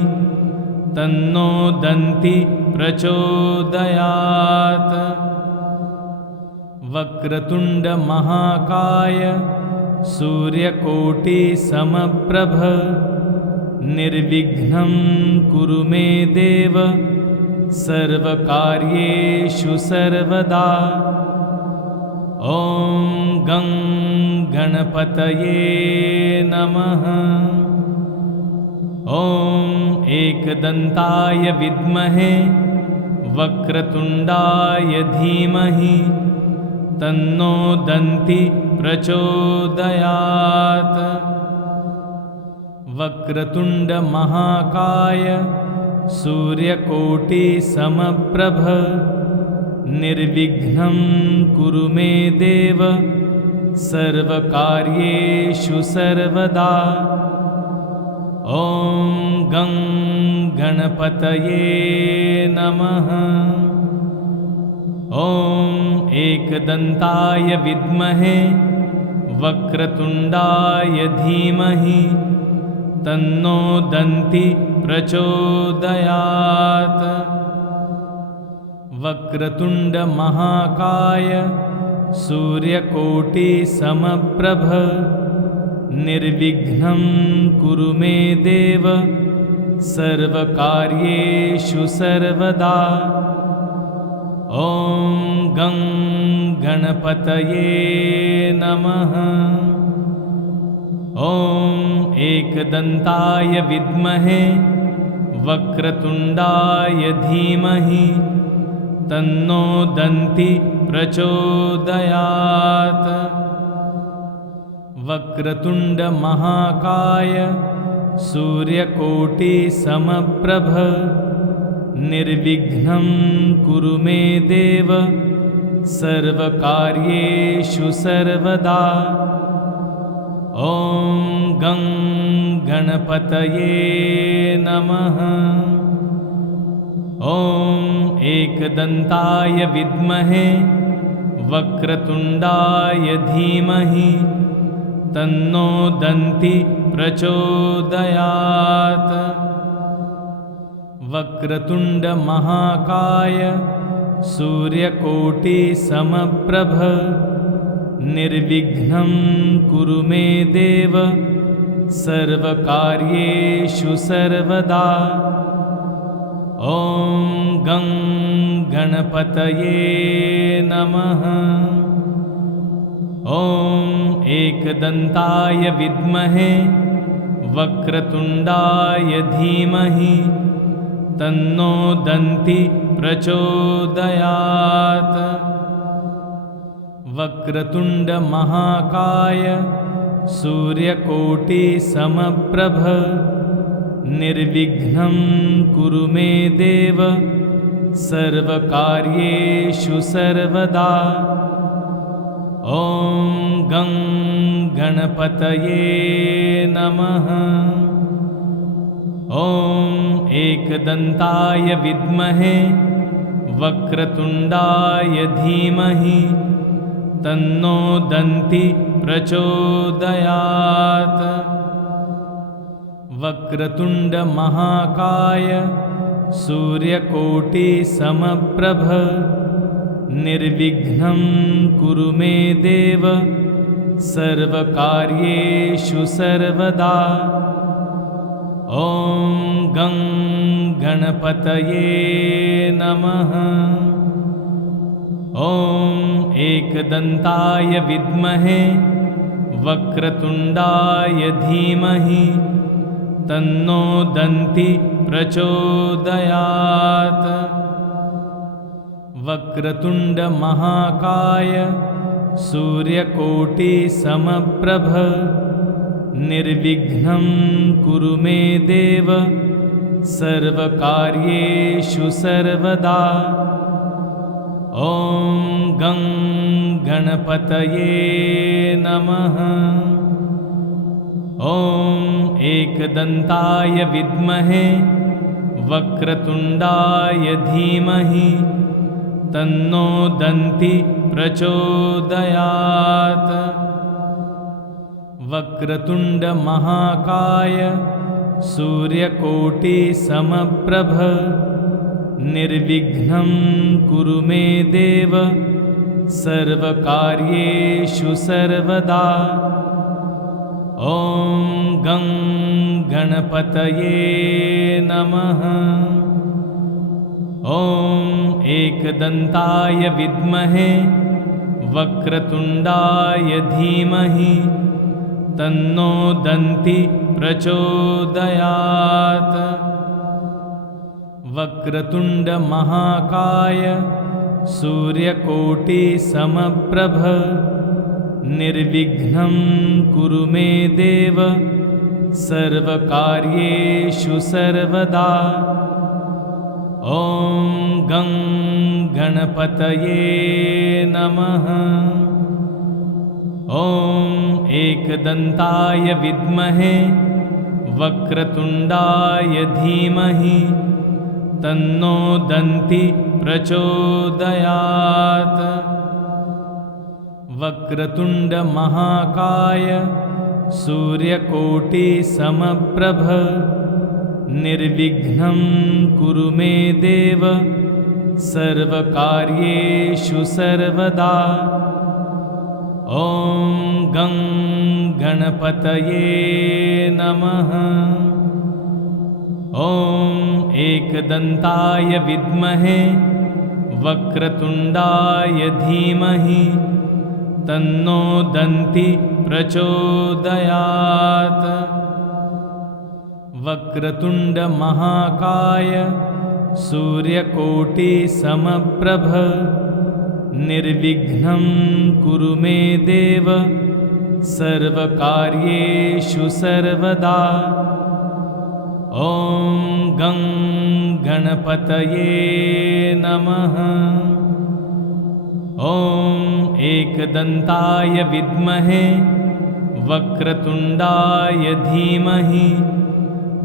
तन्नो दन्ति प्रचोदयात्। वक्रतुण्ड महाकाय सूर्यकोटिसमप्रभ निर्विघ्नं कुरु मे देव सर्वकार्येषु सर्वदा। ॐ गं गणपतये नमः। ॐ एकदन्ताय विद्महे वक्रतुण्डाय धीमहि तन्नो दन्ति प्रचोदयात्। वक्रतुण्ड महाकाय सूर्यकोटिसमप्रभ निर्विघ्नं कुरु मे देव सर्वकार्येषु सर्वदा। ॐ गं गणपतये नमः। ॐ एकदन्ताय विद्महे वक्रतुण्डाय धीमहि तन्नो दन्ति प्रचोदयात्। वक्रतुण्ड महाकाय सूर्यकोटिसमप्रभ निर्विघ्नं कुरु मे देव सर्वकार्येषु सर्वदा। ॐ गं गणपतये नमः। ॐ एकदन्ताय विद्महे वक्रतुण्डाय धीमहि तन्नो दन्ति प्रचोदयात्। वक्रतुण्ड महाकाय सूर्यकोटिसमप्रभ निर्विघ्नं कुरु मे देव सर्वकार्येषु सर्वदा। ॐ गं गणपतये नमः। ॐ एकदन्ताय विद्महे वक्रतुण्डाय धीमहि तन्नो दन्ति प्रचोदयात्। वक्रतुण्ड महाकाय सूर्यकोटिसमप्रभ निर्विघ्नं कुरु मे देव सर्वकार्येषु सर्वदा। ॐ गं गणपतये नमः। ॐ एकदन्ताय विद्महे वक्रतुण्डाय धीमहि तन्नो दन्ति प्रचोदयात्। वक्रतुण्ड महाकाय सूर्यकोटिसमप्रभ निर्विघ्नं कुरु मे देव सर्वकार्येषु सर्वदा। ॐ गं गणपतये नमः। ॐ एकदन्ताय विद्महे वक्रतुण्डाय धीमहि तन्नो दन्ति प्रचोदयात्। वक्रतुण्ड महाकाय सूर्यकोटिसमप्रभ निर्विघ्नं कुरु मे देव सर्वकार्येषु सर्वदा। ॐ गं गणपतये नमः। ॐ एकदन्ताय विद्महे वक्रतुण्डाय धीमहि तन्नो दन्ति प्रचोदयात्। वक्रतुण्ड महाकाय सूर्यकोटिसमप्रभ निर्विघ्नं कुरु मे देव सर्वकार्येषु सर्वदा। ॐ गं गणपतये नमः। ॐ एकदन्ताय विद्महे वक्रतुण्डाय धीमहि तन्नो दन्ति प्रचोदयात्। वक्रतुण्ड महाकाय सूर्यकोटिसमप्रभ निर्विघ्नं कुरु मे देव सर्वकार्येषु सर्वदा। ॐ गं गणपतये नमः। ॐ एकदन्ताय विद्महे वक्रतुण्डाय धीमहि तन्नो दन्ति प्रचोदयात्। वक्रतुण्ड महाकाय सूर्यकोटिसमप्रभ निर्विघ्नं कुरु मे देव सर्वकार्येषु सर्वदा। ॐ गं गणपतये नमः। ॐ एकदन्ताय विद्महे वक्रतुण्डाय धीमहि तन्नो दन्ति प्रचोदयात्। वक्रतुण्डमहाकाय सूर्यकोटिसमप्रभ निर्विघ्नं कुरु मे देव सर्वकार्येषु सर्वदा। ॐ गं गणपतये नमः। ॐ एकदन्ताय विद्महे वक्रतुण्डाय धीमहि तन्नो दन्ति प्रचोदयात्। वक्रतुण्डमहाकाय सूर्यकोटिसमप्रभ निर्विघ्नं कुरु मे देव सर्वकार्येषु सर्वदा। ॐ गं गणपतये नमः। ॐ एकदन्ताय विद्महे वक्रतुण्डाय धीमहि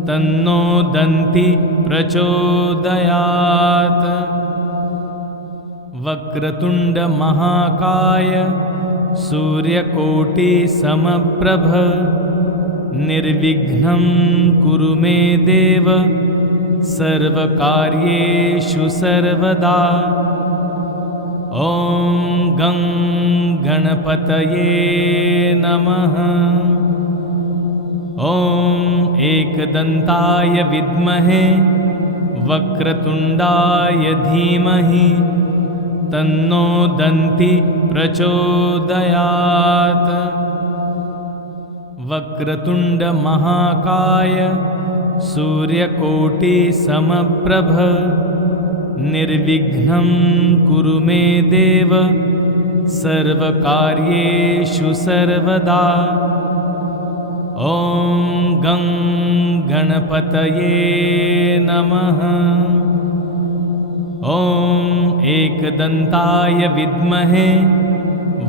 तन्नो दन्ति प्रचोदयात्। वक्रतुण्डमहाकाय सूर्यकोटिसमप्रभ निर्विघ्नं कुरु मे देव सर्वकार्येषु सर्वदा। ॐ गं गणपतये नमः। ॐ एकदन्ताय विद्महे वक्रतुण्डाय धीमहि तन्नो दन्ति प्रचोदयात्। वक्रतुण्डमहाकाय सूर्यकोटिसमप्रभ निर्विघ्नं कुरु मे देव सर्वकार्येषु सर्वदा। ॐ गं गणपतये नमः। ॐ एकदन्ताय विद्महे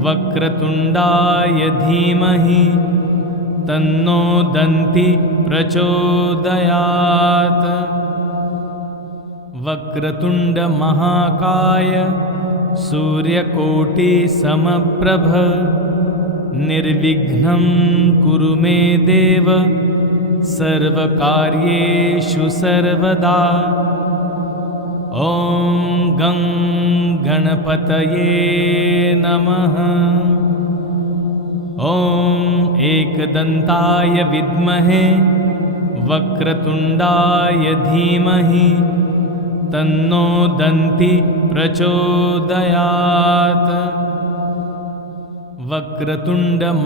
वक्रतुण्डाय धीमहि तन्नो दन्ति प्रचोदयात्। वक्रतुण्डमहाकाय सूर्यकोटिसमप्रभ निर्विघ्नं कुरु मे देव सर्वकार्येषु सर्वदा। ॐ गं गणपतये नमः। ॐ एकदन्ताय विद्महे वक्रतुण्डाय धीमहि तन्नो दन्ति प्रचोदयात्। वक्रतुण्डमहाकाय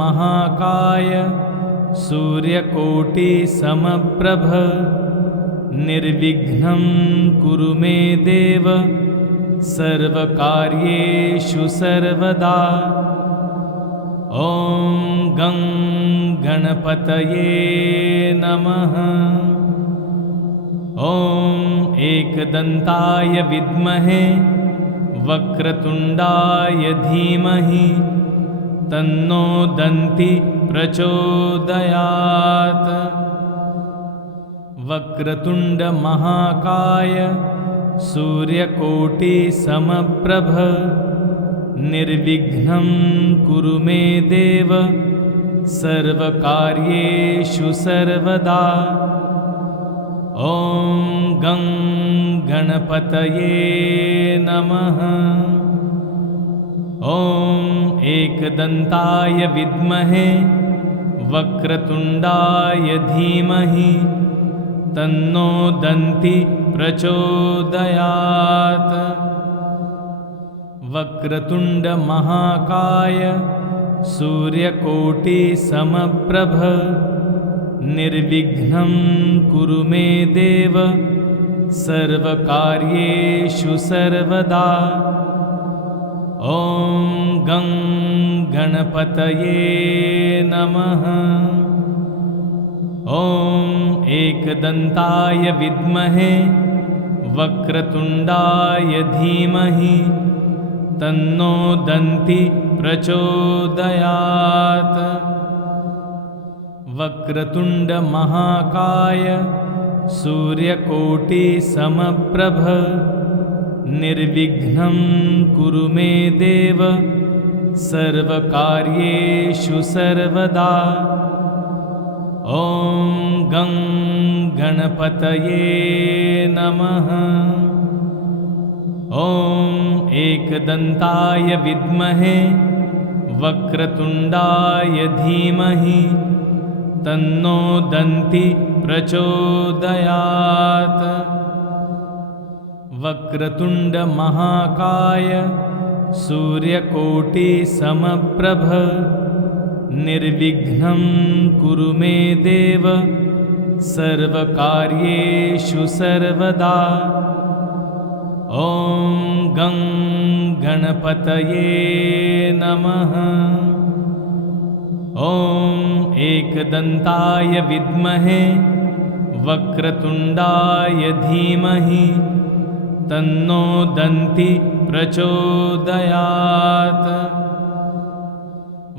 सूर्यकोटिसमप्रभ निर्विघ्नं कुरु मे देव सर्वकार्येषु सर्वदा। ॐ गं गणपतये नमः। ॐ एकदन्ताय विद्महे वक्रतुण्डाय धीमहि तन्नो दन्ति प्रचोदयात्। वक्रतुण्डमहाकाय सूर्यकोटिसमप्रभ निर्विघ्नं कुरु मे देव सर्वकार्येषु सर्वदा। ॐ गं गणपतये नमः। ॐ एकदन्ताय विद्महे वक्रतुण्डाय धीमहि तन्नो दन्ति प्रचोदयात्। वक्रतुण्डमहाकाय सूर्यकोटिसमप्रभ निर्विघ्नं कुरु मे देव सर्वकार्येषु सर्वदा। ॐ गं गणपतये नमः। ॐ एकदन्ताय विद्महे वक्रतुण्डाय धीमहि तन्नो दन्ति प्रचोदयात्। वक्रतुण्डमहाकाय सूर्यकोटिसमप्रभ निर्विघ्नं कुरु मे देव सर्वकार्येषु सर्वदा। ॐ गं गणपतये नमः। ॐ एकदन्ताय विद्महे वक्रतुण्डाय धीमहि तन्नो दन्ति प्रचोदयात्। वक्रतुण्ड महाकाय सूर्यकोटिसमप्रभ निर्विघ्नं कुरु मे देव सर्वकार्येषु सर्वदा। ॐ गं गणपतये नमः। ॐ एकदन्ताय विद्महे वक्रतुण्डाय धीमहि तन्नो दन्ति प्रचोदयात्।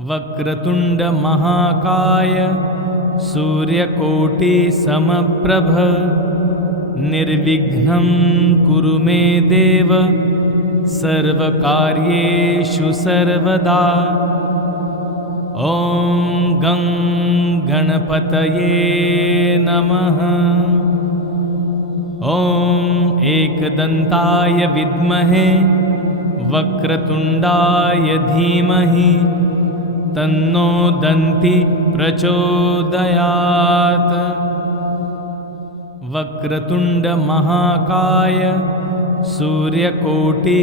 वक्रतुण्ड महाकाय सूर्यकोटिसमप्रभ निर्विघ्नं कुरु मे देव सर्वकार्येषु सर्वदा। ॐ गं गणपतये नमः। ॐ एकदन्ताय विद्महे वक्रतुण्डाय धीमहि तन्नो दन्ति प्रचोदयात्। वक्रतुण्ड महाकाय सूर्यकोटिसमप्रभ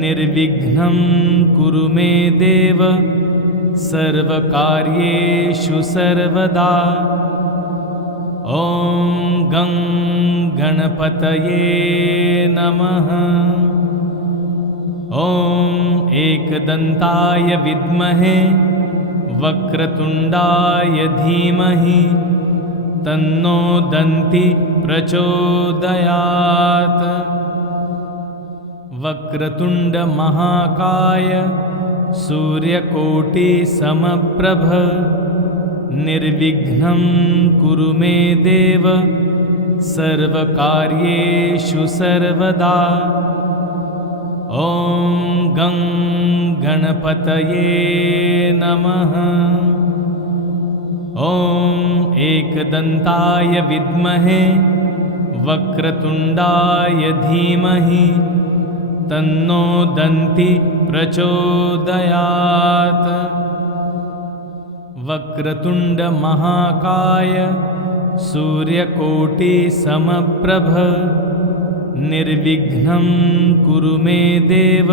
निर्विघ्नं कुरु मे देव सर्वकार्येषु सर्वदा। ॐ गं गणपतये नमः। ॐ एकदन्ताय विद्महे वक्रतुण्डाय धीमहि तन्नो दन्ति प्रचोदयात्। वक्रतुण्ड महाकाय सूर्यकोटिसमप्रभ निर्विघ्नं कुरु मे देव सर्वकार्येषु सर्वदा। ॐ गं गणपतये नमः। ॐ एकदन्ताय विद्महे वक्रतुण्डाय धीमहि तन्नो दन्ति प्रचोदयात्। वक्रतुण्ड महाकाय सूर्यकोटिसमप्रभ निर्विघ्नं कुरु मे देव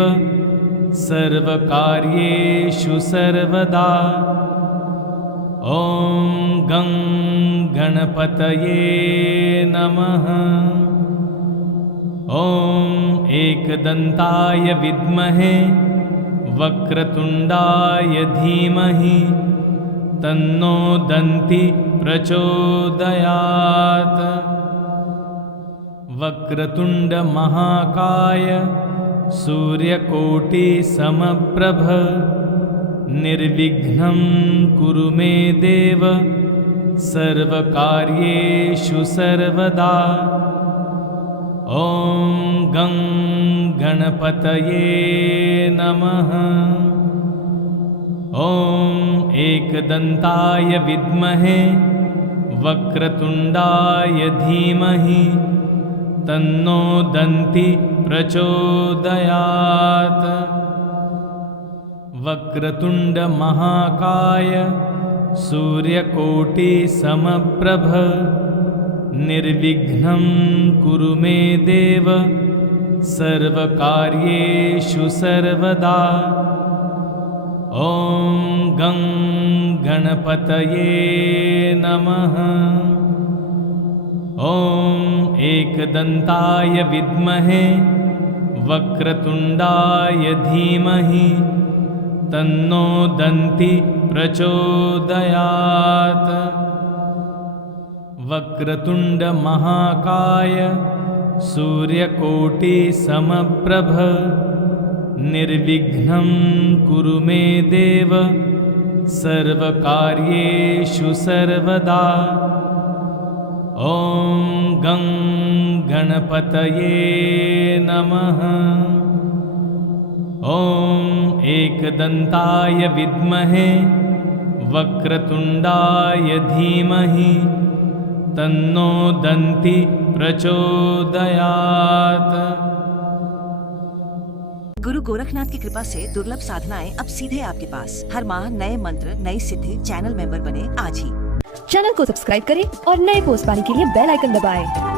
सर्वकार्येषु सर्वदा। ॐ गं गणपतये नमः। ॐ एकदन्ताय विद्महे वक्रतुण्डाय धीमहि तन्नो दन्ति प्रचोदयात्। वक्रतुण्ड महाकाय सूर्यकोटिसमप्रभ निर्विघ्नं कुरु मे देव सर्वकार्येषु सर्वदा। ॐ गं गणपतये नमः। ॐ एकदन्ताय विद्महे वक्रतुण्डाय धीमहि तन्नो दन्ति प्रचोदयात्। वक्रतुण्ड महाकाय सूर्यकोटिसमप्रभ निर्विघ्नं कुरु मे देव सर्वकार्येषु सर्वदा। ॐ गं गणपतये नमः। ॐ एकदन्ताय विद्महे वक्रतुण्डाय धीमहि तन्नो दन्ति प्रचोदयात्। वक्रतुण्ड महाकाय सूर्यकोटिसमप्रभ निर्विघ्नं कुरु मे देव सर्वकार्येषु सर्वदा। ॐ गं गणपतये नमः। ॐ एकदन्ताय विद्महे वक्रतुण्डाय धीमहि तन्नो दन्ति प्रचोदयात्। गुरु गोरखनाथ की कृपा से दुर्लभ साधनाएं अब सीधे आपके पास। हर माह नए मंत्र नई सिद्धि चैनल मेंबर बने आज ही। चैनल को सब्सक्राइब करें और नए पोस्ट पाने के लिए बेल आइकन दबाएं।